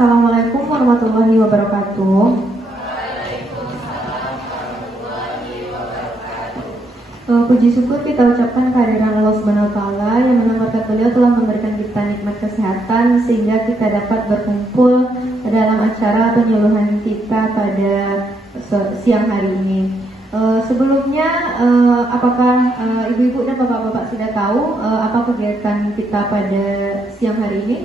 Assalamualaikum warahmatullahi wabarakatuh. Puji syukur kita ucapkan kehadiran Allah Subhanahu wa taala yang mana berkat beliau telah memberikan kita nikmat kesehatan sehingga kita dapat berkumpul dalam acara penyuluhan kita pada siang hari ini. Sebelumnya apakah ibu-ibu dan bapak-bapak sudah tahu apa kegiatan kita pada siang hari ini?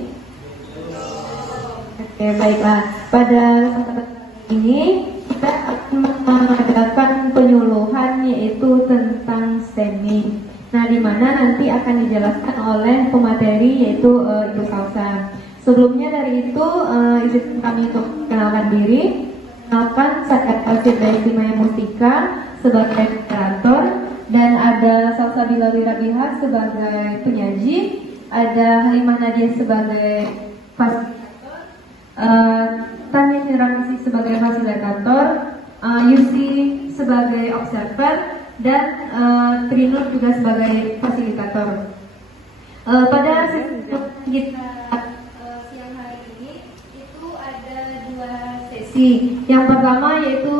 Oke, baiklah. Pada kesempatan ini kita akan mengadakan penyuluhan yaitu tentang STEMI. Nah, di mana nanti akan dijelaskan oleh pemateri yaitu Ibu Salsa. Sebelumnya dari itu izin kami untuk mengenalkan diri. Kenalkan, saya Alfid Maya Mustika sebagai moderator dan ada Salsa Bilal Rabiha sebagai penyaji, ada Halimah Nadia sebagai Tania Hiramisi sebagai fasilitator, Yusi sebagai observer, dan Trinur juga sebagai fasilitator. Pada sesi kita siang hari ini itu ada dua sesi. Yang pertama yaitu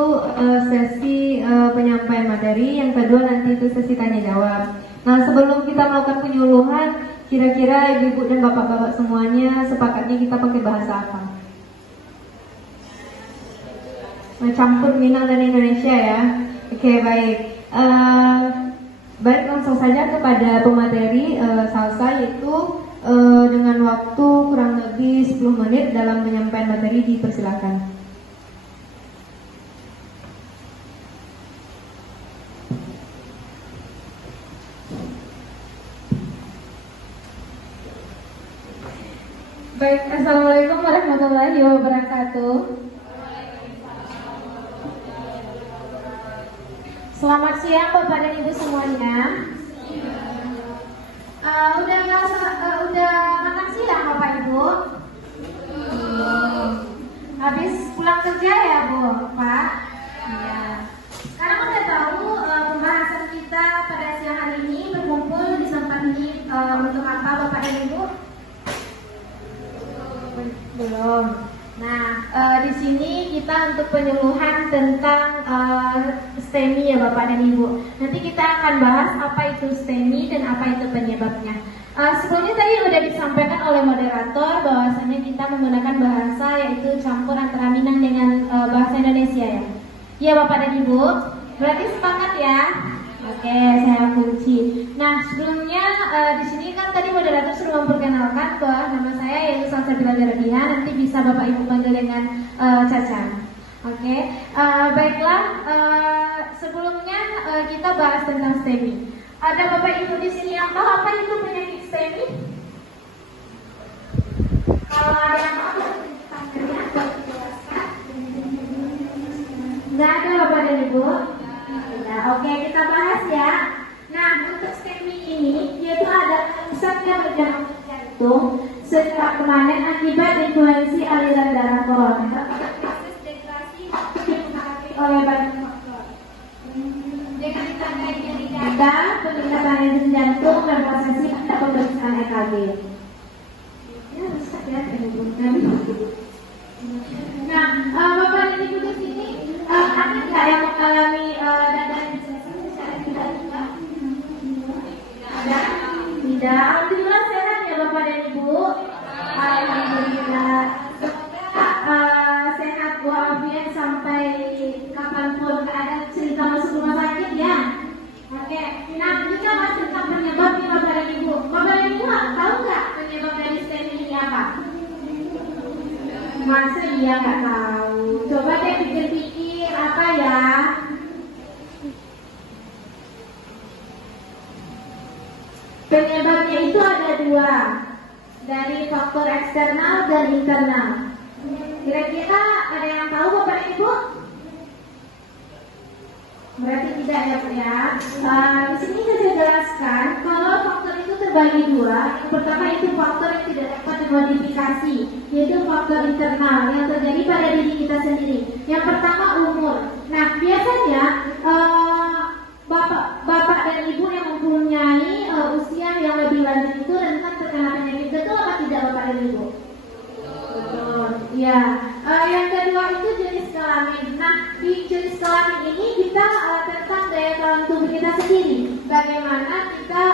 sesi penyampaian materi, yang kedua nanti itu sesi tanya jawab. Nah, sebelum kita melakukan penyuluhan, kira-kira ibu-ibu dan bapak-bapak semuanya sepakatnya kita pakai bahasa apa? Campur Minang dan Indonesia ya. Oke, baik. Baik, langsung saja kepada pemateri Salsa, yaitu dengan waktu kurang lebih 10 menit dalam menyampaikan materi, dipersilakan. Baik, Assalamualaikum warahmatullahi wabarakatuh. Selamat siang Bapak dan Ibu semuanya. Udah makan siang Bapak Ibu? Habis pulang kerja ya Bu, Pak? Iya. Sekarang udah tahu pembahasan kita pada siang hari ini berkumpul di tempat ini untuk apa Bapak dan Ibu? Belum. Nah, di sini kita untuk penyuluhan tentang STEMI ya Bapak dan Ibu. Nanti kita akan bahas apa itu STEMI dan apa itu penyebabnya. Sebelumnya tadi sudah disampaikan oleh moderator bahwasanya kita menggunakan bahasa yaitu campur antara Minang dengan bahasa Indonesia ya. Iya Bapak dan Ibu, berarti sepakat ya? Oke, saya kunci. Nah, sebelumnya di sini kan tadi moderator sudah memperkenalkan bahwa nama saya yaitu Salsa Bilal Rabiha, nanti bisa Bapak Ibu panggil dengan Caca. Oke, baiklah. Sebelumnya kita bahas tentang STEMI. Ada Bapak Ibu di sini yang tahu apa itu penyakit STEMI? Kalau ada yang tahu, nggak ada Bapak dan Ibu. Oke, kita bahas ya. Nah, untuk STEMI ini yaitu ada pusatnya berjalan jantung secara permanen akibat influensi aliran darah koroner proses dehidrasi oleh banyak faktor. Dengan ditandai nyeri dada, peningkatan enzim jantung dan prosesi pada pemeriksaan EKG. Ya, rusak ya, Nah, Bapak dan Ibu di sini ada nggak yang mengalami dada ada? Tidak. Alhamdulillah sehat ya Bapak dan Ibu. Alhamdulillah. Sehat walafiat sampai kapanpun ada cerita masuk rumah sakit ya. Oke. Nah, kita bahas tentang penyebabnya Bapak dan Ibu. Bapak dan Ibu tahu nggak penyebab dari STEMI ini apa? Masa iya nggak tahu? Coba deh pikir-pikir apa ya? Penyebabnya itu ada dua, dari faktor eksternal dan internal. Kira-kira ada yang tahu Bapak dan Ibu? Berarti tidak ya Pak ya. Di sini saya jelaskan kalau faktor itu terbagi dua. Yang pertama itu faktor yang tidak dapat dimodifikasi, yaitu faktor internal yang terjadi pada diri kita sendiri. Yang pertama umur. Nah, biasanya bapak dan ibu yang mempunyai usia yang lebih lanjut itu rentan terkena penyakit. Betul apa tidak Bapak dan Ibu? Betul. Ya, Ya, yang kedua itu jenis kelamin. Nah, di jenis kelamin ini kita tentang daya tahan tubuh kita sendiri. Bagaimana kita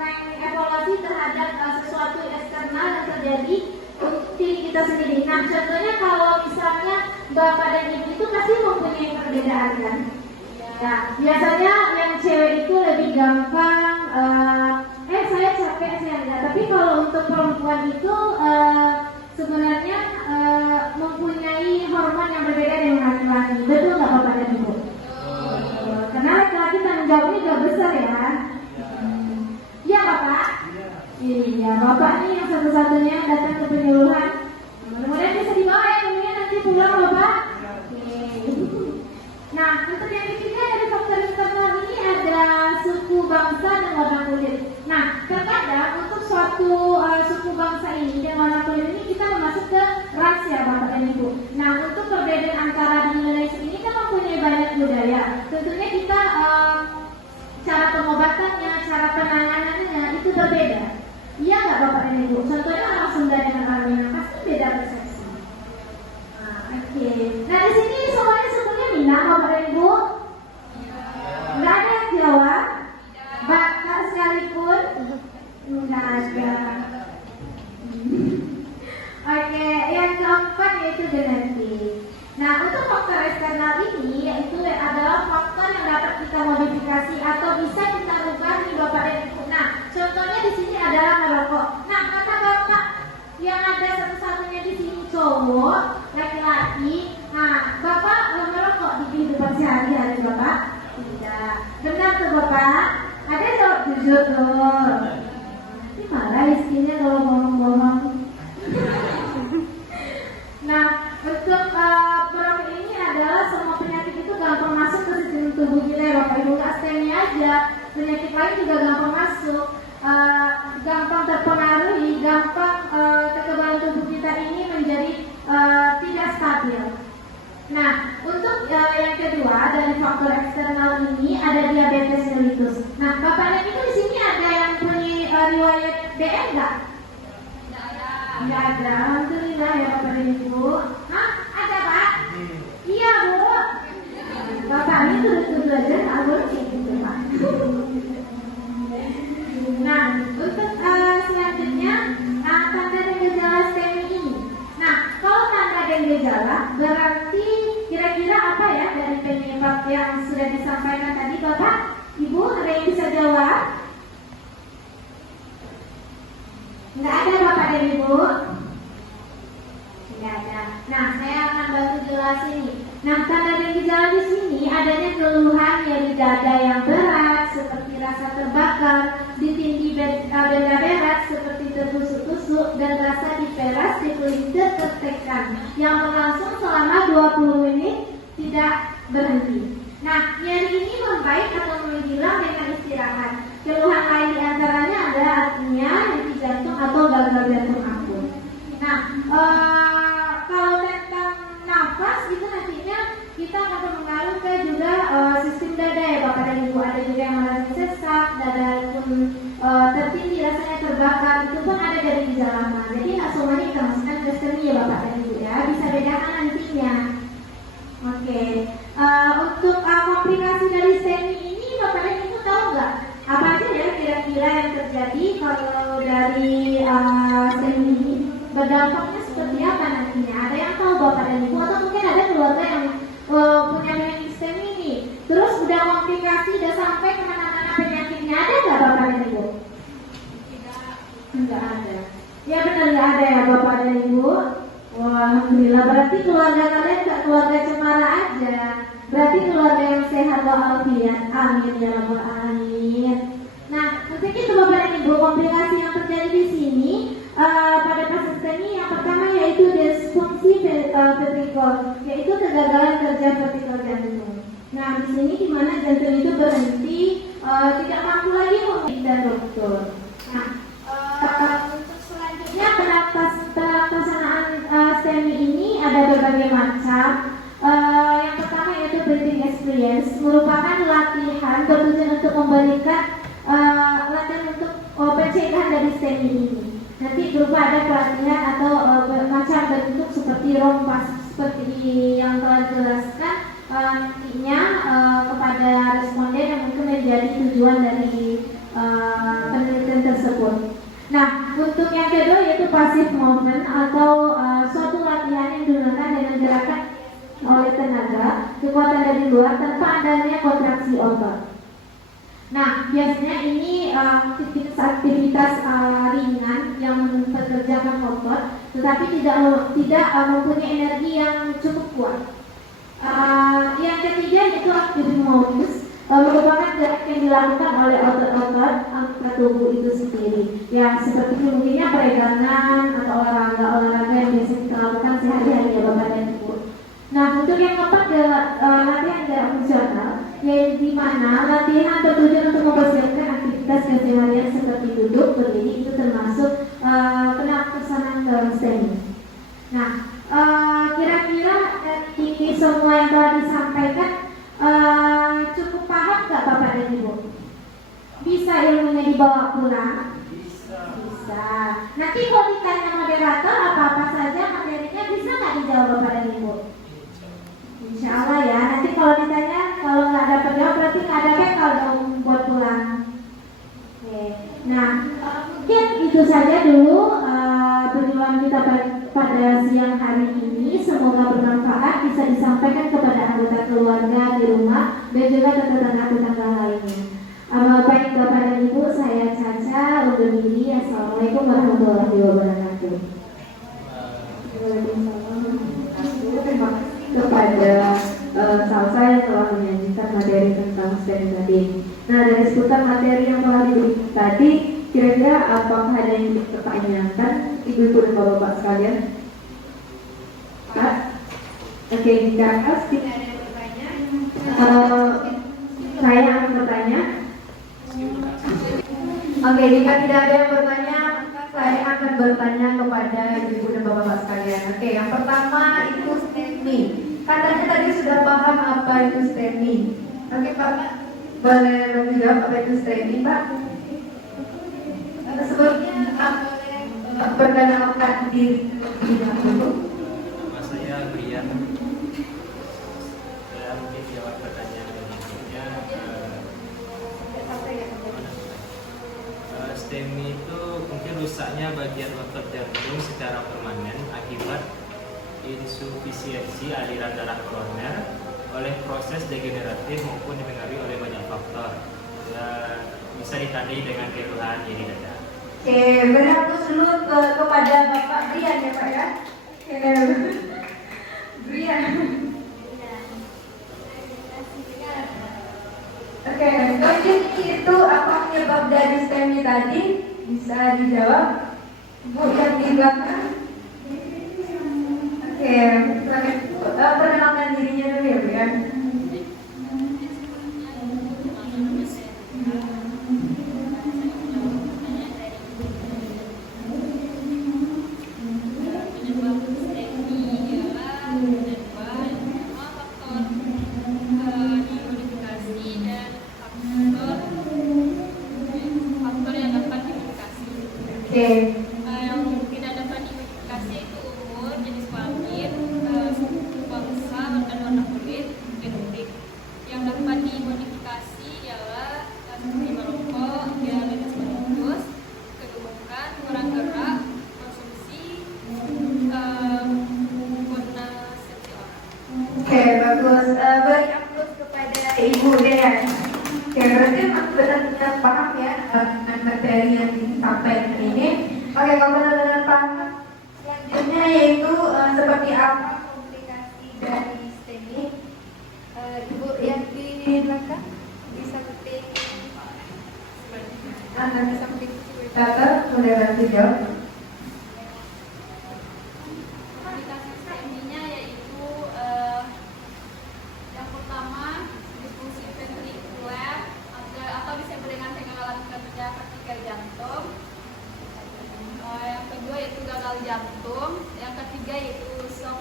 mengevaluasi terhadap sesuatu eksternal yang terjadi untuk diri kita sendiri. Nah, contohnya kalau misalnya bapak dan ibu itu pasti mempunyai perbedaan kan? Ya, biasanya yang cewek itu lebih gampang. Saya capek saya enggak. Tapi kalau untuk perempuan itu sebenarnya mempunyai hormon yang berbeda dengan laki-laki. Betul nggak bapak dan ibu? Karena laki-laki tanggung jawabnya juga besar ya. Iya bapak? Iya bapak nih yang satu-satunya datang ke penyuluhan. Mudah-mudahan bisa dibawa ya kemudian nanti pulang bapak. Nah untuk yang ketiga dari faktor internal ini ada suku bangsa dan warna kulit. Nah terkadang untuk suatu suku bangsa ini dan warna kulit ini kita masuk ke ras ya bapak dan ibu. Nah untuk perbedaan antara di Indonesia ini kan mempunyai banyak budaya. Tentunya kita cara pengobatannya, cara penanganannya itu berbeda. Iya nggak bapak dan ibu? Contohnya orang Sunda dengan orang Minang pasti beda persepsi. Oke. Nah di sini semuanya sukunya Minang bapak dan ibu. Nggak ada yang Jawa, Batak sekalipun. Nggak ada. Oke, yang keempat yaitu genetik. Nah, untuk faktor eksternal ini yaitu adalah faktor yang dapat kita modifikasi atau bisa kita rubah di bapak dan ibu. Nah, contohnya di sini adalah merokok. Nah, kata bapak yang ada satu-satunya di sini cowok, laki-laki. Nah, bapak merokok di kehidupan sehari-hari bapak? Tidak. Benar tuh bapak? Ada jawab jujur tuh. Nanti marah istrinya kalau ngomong-ngomong. Nah, untuk merokok ini adalah semua penyakit itu gampang masuk ke sistem tubuh kita ya bapak ibu. Nggak STEMI aja, penyakit lain juga gampang masuk, gampang terpengaruhi, gampang kekebalan tubuh kita ini menjadi tidak stabil. Nah, untuk yang kedua dari faktor eksternal ini ada diabetes mellitus. Nah, bapak dan ibu di sini ada yang punya riwayat DM nggak? Nggak ada. Alhamdulillah ya bapak dan ibu. Hah? Ada pak? Iya bu. Bapak ini terus aja nggak boleh kayak gitu pak. Nah, untuk selanjutnya tanda dan gejala STEMI ini. Nah, kalau tanda dan gejala berarti kira-kira apa ya dari penyebab yang sudah disampaikan tadi bapak? Ibu ada yang bisa jawab? Nggak ada bapak dan ibu? Nggak ada. Nah, saya akan bantu jelasin nih. Nah, tanda dan gejala di sini adanya keluhan nyeri dada yang berat, seperti rasa terbakar, ditindih benda berat seperti tertusuk-tusuk dan rasa diperas di kulit tertekan yang berlangsung selama 20 menit tidak berhenti. Nah, nyeri ini membaik atau menghilang dengan istirahat. Keluhan lain diantaranya ada artinya nyeri jantung atau gagal jantung akut. Nah, kalau tentang nafas itu nantinya kita akan mengaruh ke juga sistem dada ya bapak dan ibu. Ada juga yang merasa sesak, dada pun tertindih, rasanya terbakar, itu pun ada dari gejala mah. Jadi nggak semuanya kita masukkan ke STEMI ya bapak dan ibu ya. Bisa bedakan nantinya. Oke. Untuk komplikasi dari STEMI ini bapak dan ibu tahu nggak? Apa aja ya kira-kira yang terjadi kalau dari STEMI ini? Berdampaknya seperti apa nantinya? Ada yang tahu bapak dan ibu atau mungkin ada keluarga yang punya penyakit STEMI ini? Terus udah komplikasi, udah sampai kemana-mana penyakitnya, ada nggak bapak dan ibu? Nggak ada. Ya benar nggak ada ya bapak dan ibu. Wah, alhamdulillah. Berarti keluarga kalian nggak keluarga cemara aja. Berarti keluarga yang sehat walafiat. Amin ya rabbal alamin. Nah, untuk itu bapak dan ibu komplikasi yang terjadi di sini pada kasus ini yang pertama yaitu disfungsi ventrikul, yaitu kegagalan kerja vertikal jantung. Nah, di sini di mana jantung itu berhenti, tidak mampu lagi memeriksa dokter. Nah, untuk selanjutnya pelaksanaan STEMI ini ada berbagai macam. Yang pertama yaitu breathing experience, merupakan latihan bertujuan untuk memberikan latihan untuk pencegahan dari STEMI ini. Nanti berupa ada pelatihan atau macam bentuk seperti rompas seperti yang telah dijelaskan nantinya kepada responden yang mungkin menjadi tujuan dari penelitian tersebut. Nah, untuk yang kedua yaitu passive movement atau suatu latihan yang digunakan dengan gerakan oleh tenaga, kekuatan dari luar tanpa adanya kontraksi otot. Nah, biasanya ini aktivitas ringan yang mempekerjakan otot, tetapi tidak mempunyai energi yang cukup kuat. Yang ketiga yaitu active modus, merupakan gerak yang dilakukan oleh otot-otot anggota tubuh itu sendiri. Ya, seperti mungkinnya peregangan atau olahraga yang biasa kita lakukan sehari-hari ya Bapak dan Ibu. Nah, untuk yang keempat adalah latihan gerak fungsional, yaitu di mana latihan bertujuan untuk mempersiapkan aktivitas keseharian seperti duduk, berdiri, itu termasuk pelaksanaan dalam STEMI. Nah, kira-kira dari semua yang telah disampaikan cukup paham nggak Bapak dan Ibu? Bisa ilmunya dibawa pulang? Bisa. Nanti kalau ditanya moderator apa-apa saja materinya bisa nggak dijawab Bapak dan Ibu? Insya Allah ya. Nanti kalau ditanya, kalau nggak dapat jawab berarti nggak ada bekal dong buat pulang. Oke. Nah, mungkin itu saja dulu perjuangan kita pada siang hari ini. Semoga bermanfaat, bisa disampaikan kepada anggota keluarga di rumah dan juga tetangga-tetangga lainnya. Baik Bapak dan Ibu, saya Caca undur diri. Assalamualaikum warahmatullahi wabarakatuh. Terima kasih kepada Salsa yang telah menyajikan materi tentang STEM tadi. Nah, dari seputar materi yang telah diberikan tadi, kira-kira apakah ada yang dipertanyakan ibu-ibu dan bapak-bapak sekalian? Pak? Oke, jika tidak ada yang bertanya, saya akan bertanya. Oke, jika tidak ada yang bertanya, saya akan bertanya kepada ibu-ibu dan bapak-bapak sekalian. Oke, yang pertama itu STEMI. Katanya tadi sudah paham apa itu STEMI. Oke, Pak, boleh menjawab apa itu STEMI, Pak? Sebelumnya boleh perkenalkan diri dulu. Nama saya Brian. Saya mungkin jawab pertanyaan berikutnya. STEMI itu mungkin rusaknya bagian otot jantung secara permanen akibat insufisiensi aliran darah koroner oleh proses degeneratif maupun dipengaruhi oleh banyak faktor. Bisa ditandai dengan keluhan nyeri dada. Oke, beri aku dulu kepada Bapak Brian ya Pak ya. Brian. Oke, jadi itu apa penyebab dari STEMI tadi? Bisa dijawab? Bu yang di belakang. Oke, perkenalkan dirinya dulu ya Bu ya. Oke. Yang tidak dapat dimodifikasi itu umur, jenis kelamin, bangsa dan warna kulit, genetik. Yang dapat dimodifikasi ialah seperti merokok, diabetes mellitus, kegemukan, kurang gerak, konsumsi, kontrasepsi oral. Oke, bagus. Beri aplaus kepada Ibu Dea. Oke, berarti benar-benar paham ya dengan materi yang disampaikan ini. Oke, kalau benar-benar paham, selanjutnya yaitu seperti apa komplikasi dari STEMI. Ibu yang di belakang bisa ketik. Bisa ketik data, boleh bantu jawab. Komplikasi STEMI-nya yaitu yang pertama disfungsi ventrikuler atau disebut dengan alat kerja vertikal jantung. Yang kedua yaitu gagal jantung. Yang ketiga yaitu shock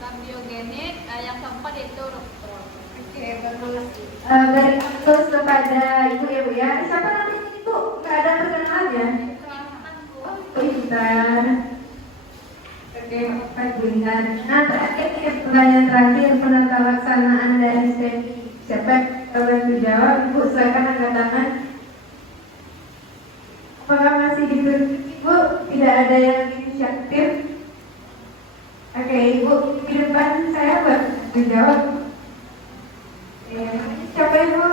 kardiogenik. Yang keempat yaitu ruptur. Oke, bagus. Beri aplaus kepada Ibu ya Bu ya. Siapa namanya Ibu? Nggak ada perkenalan ya? Oh Bintang. Nah, terakhir pertanyaan terakhir, penata laksanaan dari STEMI. Siapa yang bantu jawab? Ibu silakan angkat tangan. Apakah masih ditunjuk, Ibu? Tidak ada yang inisiatif. Oke, Ibu di depan saya bantu jawab. Siapa Ibu?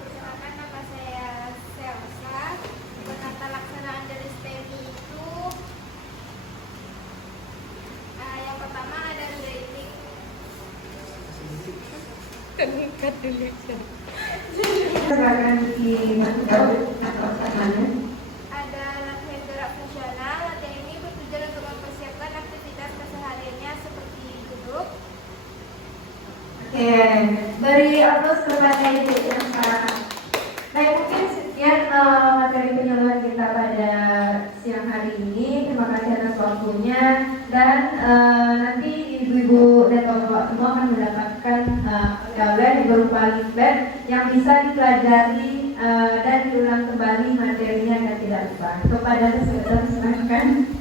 Perkenalkan, nama saya Selsa. Penata laksanaan dari STEMI itu yang pertama ada grading. Silakan dijawab pertanyaannya. Ada latihan gerak fungsional. Latihan ini bertujuan untuk mempersiapkan aktivitas kesehariannya seperti duduk. Oke, beri aplaus kepada Ibu yang sekarang. Baik, mungkin sekian materi penyuluhan kita pada siang hari ini. Terima kasih atas waktunya dan nanti ibu-ibu dan bapak semua akan mendapatkan pegawai berupa leaflet yang bisa dipelajari dan diulang kembali materinya agar tidak lupa. Kepada sesuatu silahkan.